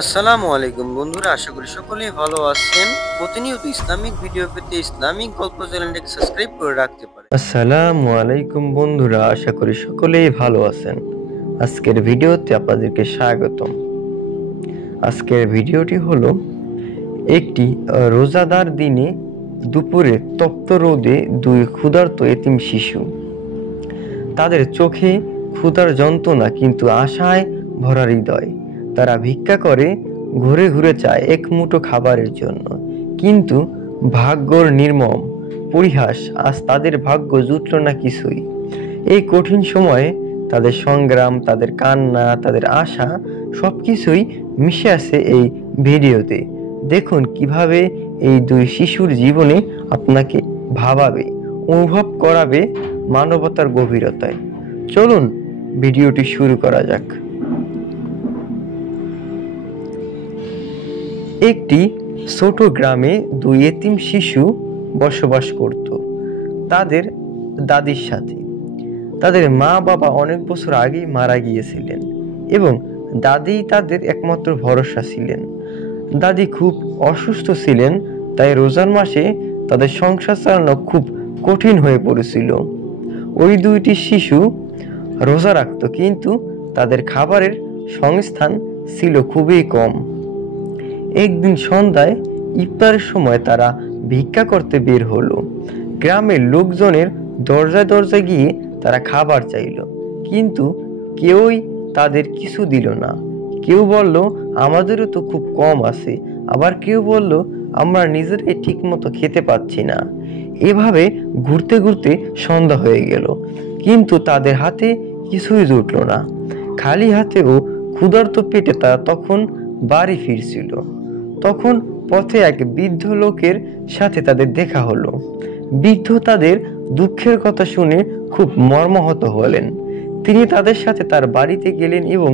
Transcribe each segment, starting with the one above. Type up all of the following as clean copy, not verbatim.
আসসালামু আলাইকুম বন্ধুরা, আশা করি সকলেই ভালো আছেন। প্রতিনিয়ত ইসলামিক ভিডিও পেতে ইসলামিক গল্প চ্যানেলটিকে সাবস্ক্রাইব করে রাখতে পারেন। আসসালামু আলাইকুম বন্ধুরা, আশা করি সকলেই ভালো আছেন। আজকের ভিডিওতে আপনাদেরকে স্বাগতম। আজকের ভিডিওটি হলো একটি রোজাদার দিনে দুপুরে তপ্ত রোদে দুই ক্ষুধার্ত এতিম শিশু, তাদের চোখে ক্ষুধার যন্ত্রণা কিন্তু আশায় ভরা হৃদয়। তারা ভিক্ষা করে, ঘুরে ঘুরে চায় এক মুঠো খাবারের জন্য, কিন্তু ভাগ্যর নির্মম পরিহাস, আজ তাদের ভাগ্য জুটল না কিছুই। এই কঠিন সময়ে তাদের সংগ্রাম, তাদের কান্না, তাদের আশা সবকিছুই মিশে আছে এই ভিডিওতে। দেখুন কিভাবে এই দুই শিশুর জীবনে আপনাকে ভাবাবে, অনুভব করাবে মানবতার গভীরতায়। চলুন ভিডিওটি শুরু করা যাক। একটি ছোট গ্রামে দুই এতিম শিশু বসবাস করত তাদের দাদির সাথে। তাদের মা বাবা অনেক বছর আগেই মারা গিয়েছিলেন এবং দাদি তাদের একমাত্র ভরসা ছিলেন। দাদি খুব অসুস্থ ছিলেন, তাই রোজার মাসে তাদের সংসার চালানো খুব কঠিন হয়ে পড়েছিল। ওই দুইটি শিশু রোজা রাখত, কিন্তু তাদের খাবারের সংস্থান ছিল খুবই কম। একদিন সন্ধ্যায় ইফতারের সময় তারা ভিক্ষা করতে বের হলো। গ্রামের লোকজনের দরজায় দরজায় গিয়ে তারা খাবার চাইল, কিন্তু কেউই তাদের কিছু দিল না। কেউ বলল, আমাদেরও তো খুব কম আছে, আবার কেউ বলল, আমরা নিজেরাই ঠিক মতো খেতে পাচ্ছি না। এভাবে ঘুরতে ঘুরতে সন্ধ্যা হয়ে গেল, কিন্তু তাদের হাতে কিছুই জুটল না। খালি হাতে ও ক্ষুধার্ত পেটে তারা তখন বাড়ি ফিরছিল। তখন পথে এক বৃদ্ধ লোকের সাথে তাদের দেখা হলো। বৃদ্ধ তাদের দুঃখের কথা শুনে খুব মর্মাহত হলেন। তিনি তাদের সাথে তার বাড়িতে গেলেন এবং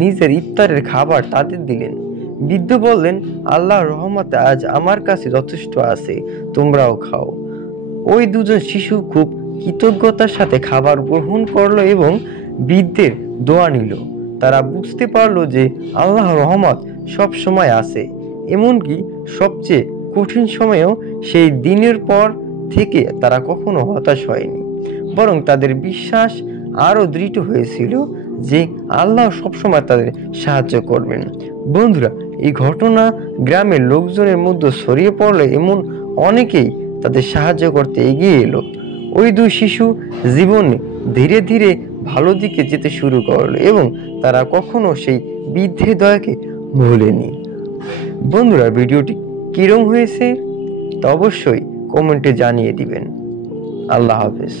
নিজের ইফতারের খাবার তাদের দিলেন। বৃদ্ধ বললেন, আল্লাহর রহমতে আজ আমার কাছে যথেষ্ট আছে, তোমরাও খাও। ওই দুজন শিশু খুব কৃতজ্ঞতার সাথে খাবার গ্রহণ করলো এবং বৃদ্ধের দোয়া নিল। তারা বুঝতে পারলো যে আল্লাহর রহমত সব সময় আছে, এমনকি সবচেয়ে কঠিন সময়েও। সেই দিনের পর থেকে তারা কখনো হতাশ হয়নি, বরং তাদের বিশ্বাস আরো দৃঢ় হয়েছিল যে আল্লাহ সবসময় তাদের সাহায্য করবেন। বন্ধুরা, এই ঘটনা গ্রামের লোকজনের মধ্যে ছড়িয়ে পড়লে এমন অনেকেই তাদের সাহায্য করতে এগিয়ে এলো। ওই দুই শিশু জীবনে ধীরে ধীরে ভালো দিকে যেতে শুরু করলো এবং তারা কখনো সেই বৃদ্ধের দয়াকে ভোলেনি। বন্ধুরা, ভিডিওটি কিরম হয়েছে তা অবশ্যই কমেন্টে জানিয়ে দিবেন। আল্লাহ হাফেজ।